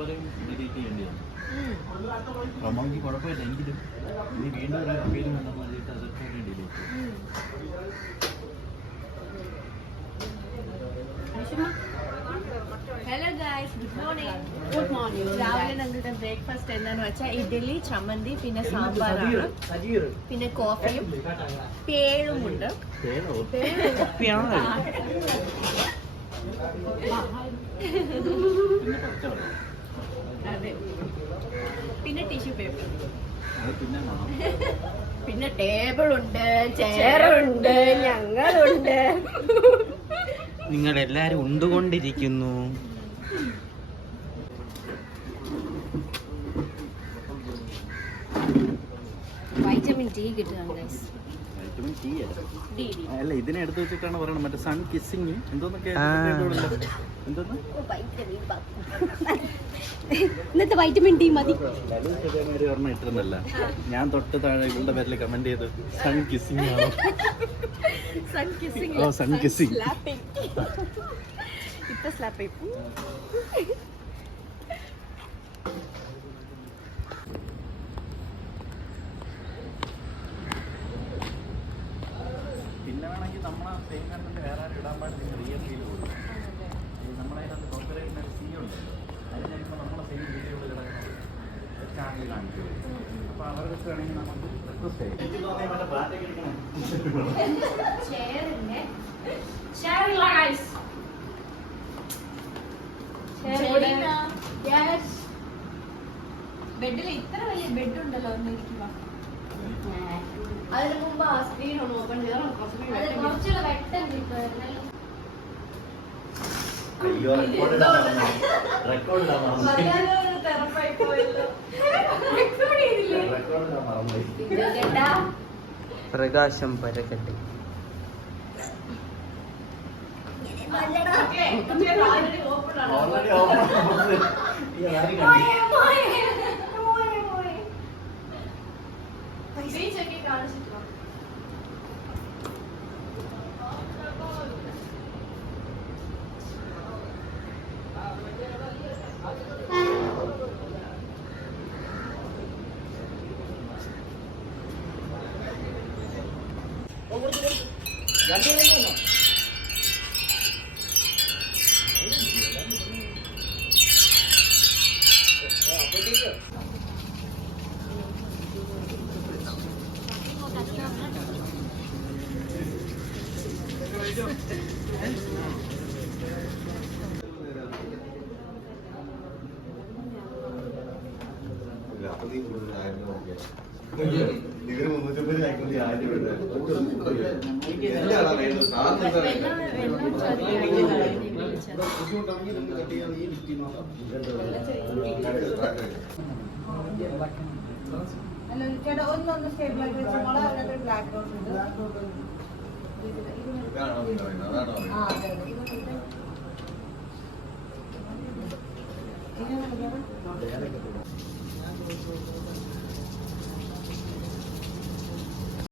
പോലെ ഡിലീറ്റ് ചെയ്യേണ്ടിയാണ്. അമ്മക്ക് കുഴപ്പമില്ല, എങ്കിലും ഇനി വീണ്ടും ഒരു അപ്പീലും വന്നപ്പോൾ അതൊക്കെ ഡിലീറ്റ് ചെയ്യും. Hello guys, good morning. രാവിലെ ഞങ്ങളുടെ ബ്രേക്ക്ഫാസ്റ്റ് എന്താന്ന് വെച്ചാൽ ഇഡ്ഡലി, ചമ്മന്തി, പിന്നെ സാമ്പാറാണ്, പിന്നെ കോഫിയും പേഴും ഉണ്ട്. അതെ, പിന്നെ ടിഷ്യൂ പേപ്പർ, പിന്നെ ടേബിളുണ്ട്, ചെയറുണ്ട്, ഞങ്ങളുണ്ട്. നിങ്ങൾ എല്ലാരും ഉണ്ടുകൊണ്ടിരിക്കുന്നു. വൈറ്റമിൻ ഡി കിട്ടുകയാണ് ഗൈസ്. വൈറ്റമിൻ ഡി അല്ല, ഇതിനെ എടുത്ത് വെച്ചിട്ടാണ് പറയണത്. മറ്റേ സൺ കിസ്സിങ് എന്തോന്നൊക്കെ എന്തോന്ന് ഇന്നത്തെ വൈറ്റമിൻ ഡി മതി. ഒരെണ്ണം ഇട്ടിരുന്നല്ല, ഞാൻ തൊട്ട് താഴെ ഇവളുടെ പേരിൽ കമന്റ് ചെയ്ത് സൺ കിസ്സിങ് ആണോ. ഓ, സൺ കിസ്സിങ്. ഇപ്പൊ സ്ലാപ്പ് പിന്നെ വേണമെങ്കിൽ നമ്മളെ സെയിം കണ്ടിട്ട് വേറെ ആരും ഇടാൻ പാടില്ല. റിയൽ ഫീൽ കൊടുക്കും. നമ്മളതിനകത്ത് കോപ്പറേറ്റിന് ഒരു സീ ഉണ്ട്, അതിനിപ്പോൾ നമ്മളെ സെയിം വീഡിയോകൾ കിടക്കുന്നത് ചാനൽ കാണിച്ചു. അപ്പോൾ അവർക്ക് വേണമെങ്കിൽ നമുക്ക് റിക്വസ്റ്റ് ചെയ്യാം. ബെഡിൽ ഇത്ര വലിയ ബെഡ് ഉണ്ടല്ലോ, ഒന്നിരിക്കുക. അതിന് മുമ്പ് ആ സ്ക്രീൻ ഒന്ന് ഓപ്പൺ ചെയ്താൽ കുറച്ചുകൂടെ വെട്ടം കിട്ടുമായിരുന്നു. പ്രകാശം പരക്കട്ടെ. ചേട്ടാ ഒന്ന് സ്റ്റേബിളായിട്ട് വെച്ചോളാം. അതിനകത്ത് ബ്ലാക്ക് റോസ് ഉണ്ട്.